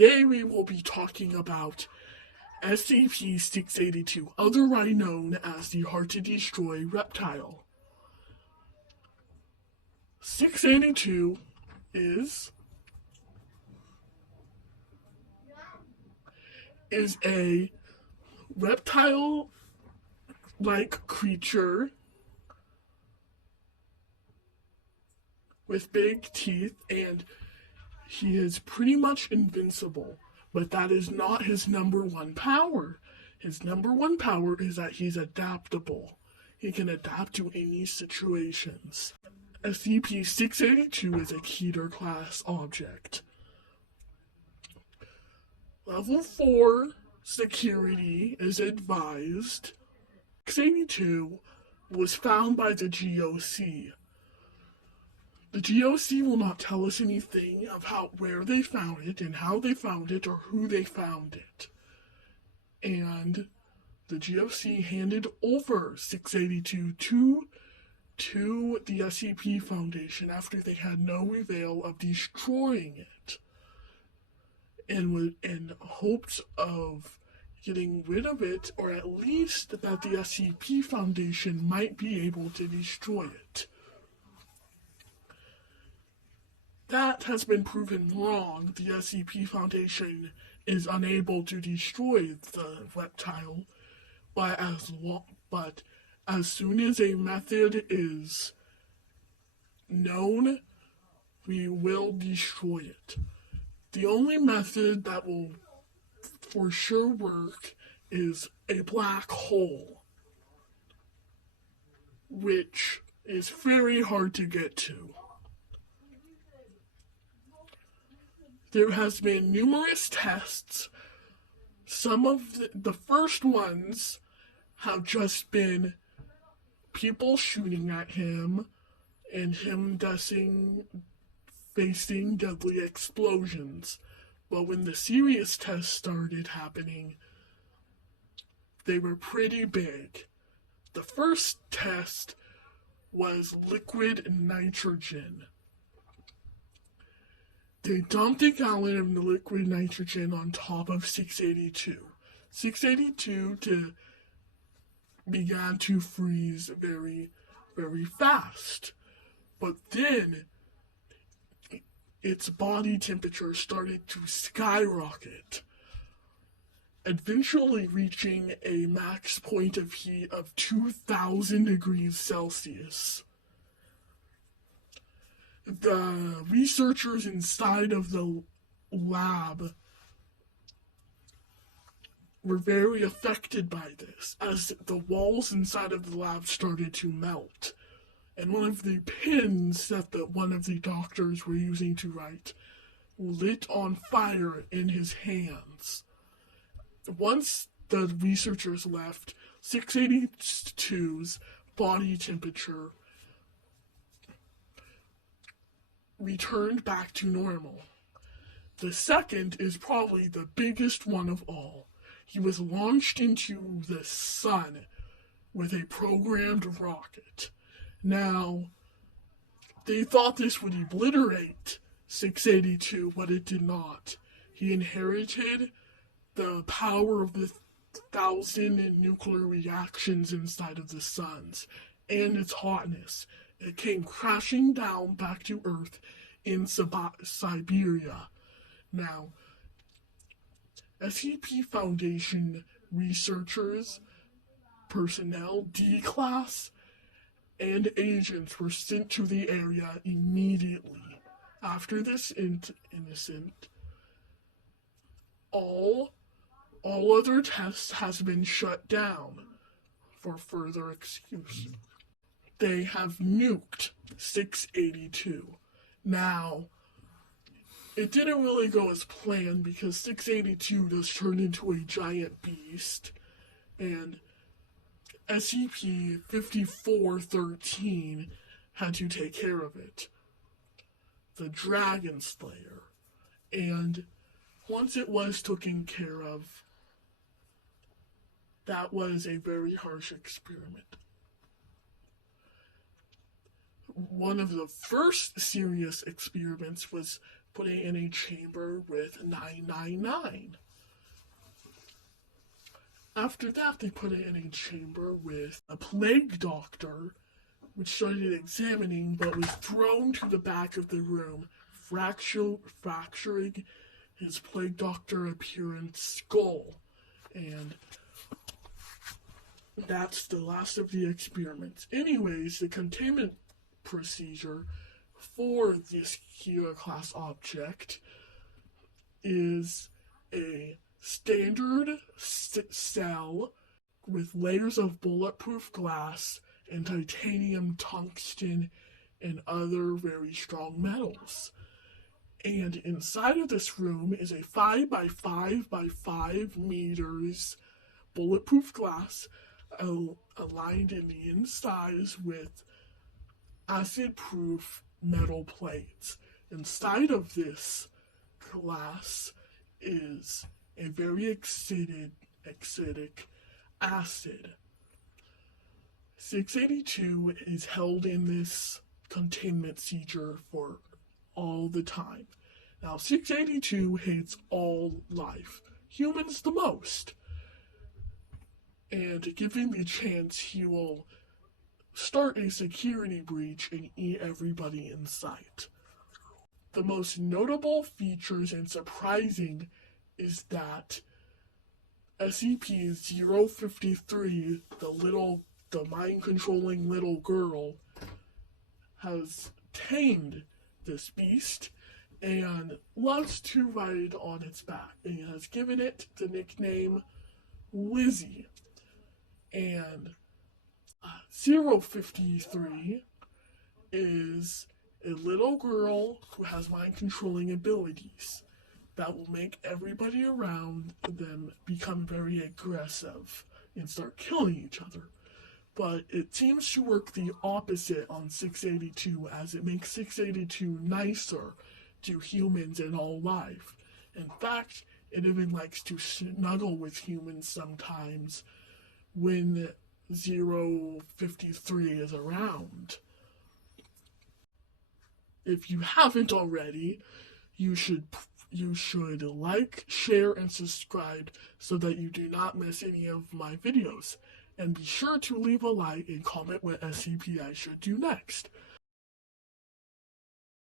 Today we will be talking about SCP-682, otherwise known as the hard-to-destroy reptile. 682 is a reptile-like creature with big teeth, and he is pretty much invincible, but that is not his number one power. His number one power is that he's adaptable. He can adapt to any situations. SCP-682 is a Keter class object. Level 4 security is advised. 682 was found by the GOC. The GOC will not tell us anything of where they found it and how they found it or who they found it. And the GOC handed over 682 to the SCP Foundation after they had no avail of destroying it, and in hopes of getting rid of it, or at least that the SCP Foundation might be able to destroy it. That has been proven wrong. The SCP Foundation is unable to destroy the reptile, but as soon as a method is known, we will destroy it. The only method that will for sure work is a black hole, which is very hard to get to. There has been numerous tests. Some of the first ones have just been people shooting at him and him facing deadly explosions. But when the serious tests started happening, they were pretty big. The first test was liquid nitrogen. They dumped a gallon of the liquid nitrogen on top of 682. 682 began to freeze very, very fast. But then its body temperature started to skyrocket, eventually reaching a max point of heat of 2,000 degrees Celsius. The researchers inside of the lab were very affected by this, as the walls inside of the lab started to melt. And one of the pens that one of the doctors were using to write lit on fire in his hands. Once the researchers left, 682's body temperature returned back to normal. The second is probably the biggest one of all. He was launched into the sun with a programmed rocket. Now, they thought this would obliterate 682, but it did not. He inherited the power of the 1,000 nuclear reactions inside of the suns and its hotness. It came crashing down back to Earth in Siberia. Now, SCP Foundation researchers, personnel, D-Class, and agents were sent to the area immediately. After this incident, all other tests has been shut down for further excuse. They have nuked 682. Now, it didn't really go as planned because 682 just turned into a giant beast, and SCP-5413 had to take care of it. The Dragon Slayer. And once it was taken care of, that was a very harsh experiment. One of the first serious experiments was put it in a chamber with 999. After that, they put it in a chamber with a plague doctor, which started examining but was thrown to the back of the room, fracturing his plague doctor appearance skull. And that's the last of the experiments. Anyways, the containment procedure for this Kira class object is a standard cell with layers of bulletproof glass and titanium, tungsten, and other very strong metals. And inside of this room is a 5 by 5 by 5 meters bulletproof glass aligned in the insides with acid-proof metal plates. Inside of this glass is a very acidic acid. 682 is held in this containment procedure for all the time. Now, 682 hates all life, humans the most. And given the chance, he will start a security breach and eat everybody in sight. The most notable features and surprising is that SCP-053, the mind-controlling little girl, has tamed this beast and loves to ride on its back, and has given it the nickname Lizzie. And 053 is a little girl who has mind-controlling abilities that will make everybody around them become very aggressive and start killing each other. But it seems to work the opposite on 682, as it makes 682 nicer to humans and all life. In fact, it even likes to snuggle with humans sometimes when 053 is around. If you haven't already, you should like, share, and subscribe so that you do not miss any of my videos. And be sure to leave a like and comment what SCP I should do next.